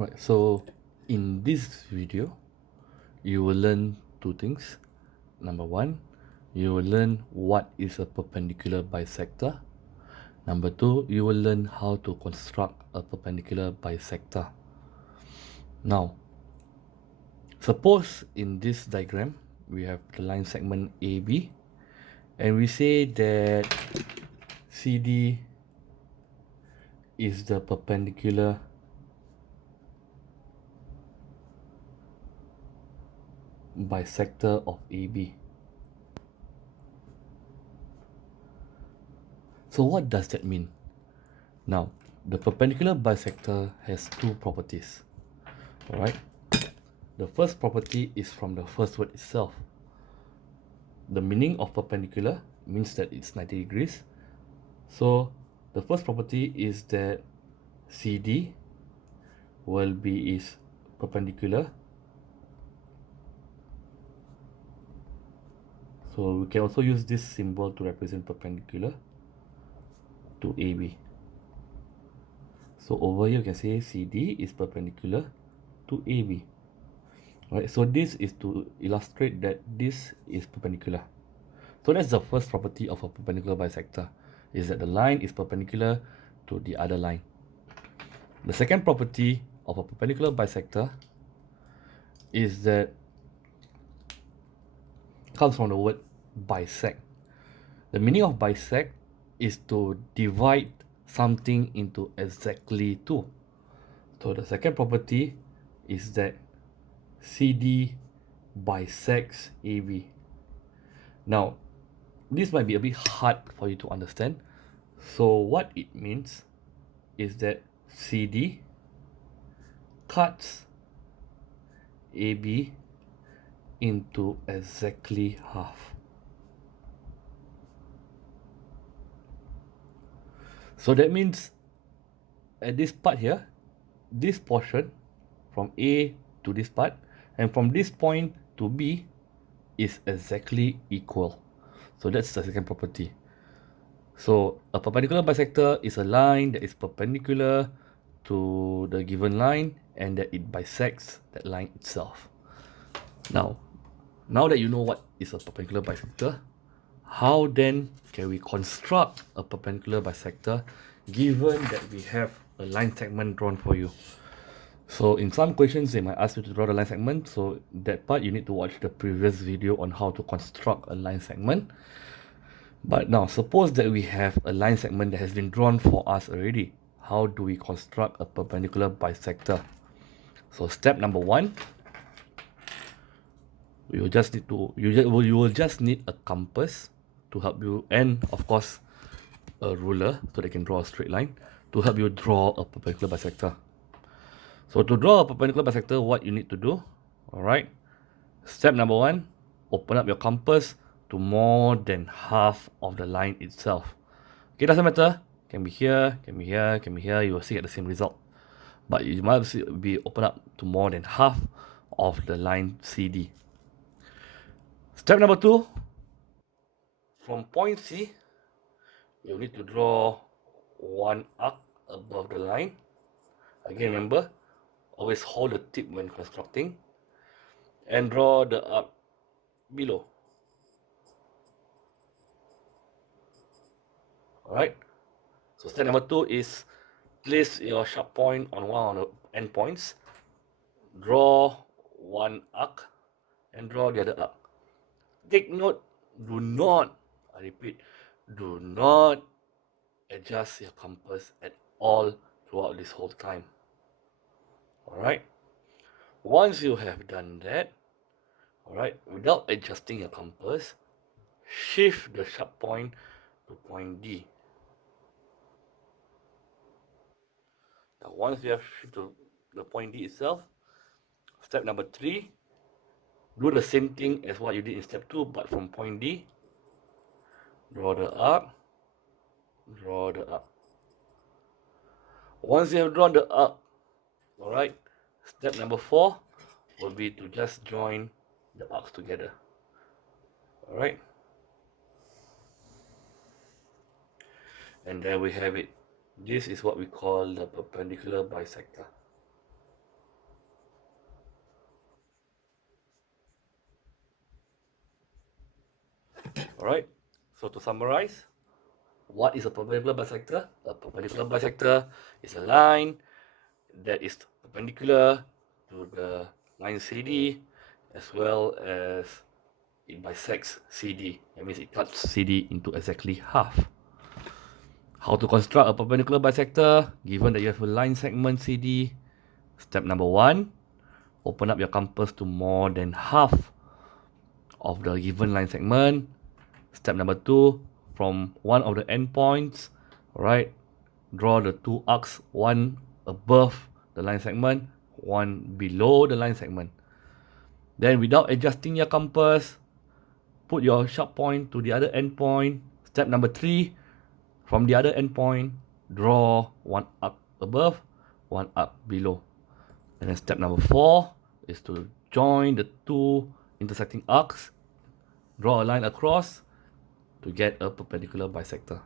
Right, so in this video, you will learn two things. Number one, you will learn what is a perpendicular bisector. Number two, you will learn how to construct a perpendicular bisector. Now, suppose in this diagram, we have the line segment AB, and we say that CD is the perpendicular bisector of AB. So what does that mean? Now, the perpendicular bisector has two properties. Alright? The first property is from the first word itself. The meaning of perpendicular means that it's 90 degrees. So the first property is that CD will be is perpendicular. So we can also use this symbol to represent perpendicular to AB. So over here you can say CD is perpendicular to AB. Right, so this is to illustrate that this is perpendicular. So that's the first property of a perpendicular bisector, is that the line is perpendicular to the other line. The second property of a perpendicular bisector is that comes from the word bisect. The meaning of bisect is to divide something into exactly two. So the second property is that CD bisects AB. Now, this might be a bit hard for you to understand. So what it means is that CD cuts AB into exactly half. So that means at this part here, this portion from A to this part and from this point to B is exactly equal. So that's the second property. So a perpendicular bisector is a line that is perpendicular to the given line and that it bisects that line itself. Now that you know what is a perpendicular bisector, how then can we construct a perpendicular bisector given that we have a line segment drawn for you? So in some questions, they might ask you to draw the line segment. So that part, you need to watch the previous video on how to construct a line segment. But now, suppose that we have a line segment that has been drawn for us already. How do we construct a perpendicular bisector? So step number one, you will just need a compass to help you, and of course a ruler so they can draw a straight line to help you draw a perpendicular bisector. So to draw a perpendicular bisector, what you need to do, alright, step number one, open up your compass to more than half of the line itself. Okay, doesn't matter, can be here, can be here, can be here, you will still get the same result. But you must be open up to more than half of the line CD. Step number two, from point C, you need to draw one arc above the line. Again, remember, always hold the tip when constructing, and draw the arc below. Alright, so step number two is place your sharp point on one of the endpoints, draw one arc, and draw the other arc. Take note, do not, I repeat, do not adjust your compass at all throughout this whole time. Alright, once you have done that, alright, without adjusting your compass, shift the sharp point to point D. Now once you have shifted to the point D itself, step number three, do the same thing as what you did in step two, but from point D, draw the arc, draw the arc. Once you have drawn the arc, alright, step number four will be to just join the arcs together. Alright, and there we have it. This is what we call the perpendicular bisector. Alright, so to summarize, what is a perpendicular bisector? A perpendicular bisector is a line that is perpendicular to the line CD as well as it bisects CD. That means it cuts CD into exactly half. How to construct a perpendicular bisector? Given that you have a line segment CD, step number 1, open up your compass to more than half of the given line segment. Step number 2, from one of the endpoints, right, draw the two arcs, one above the line segment, one below the line segment. Then without adjusting your compass, put your sharp point to the other endpoint. Step number 3, from the other endpoint, draw one arc above, one arc below. And then step number 4 is to join the two intersecting arcs, draw a line across to get a perpendicular bisector.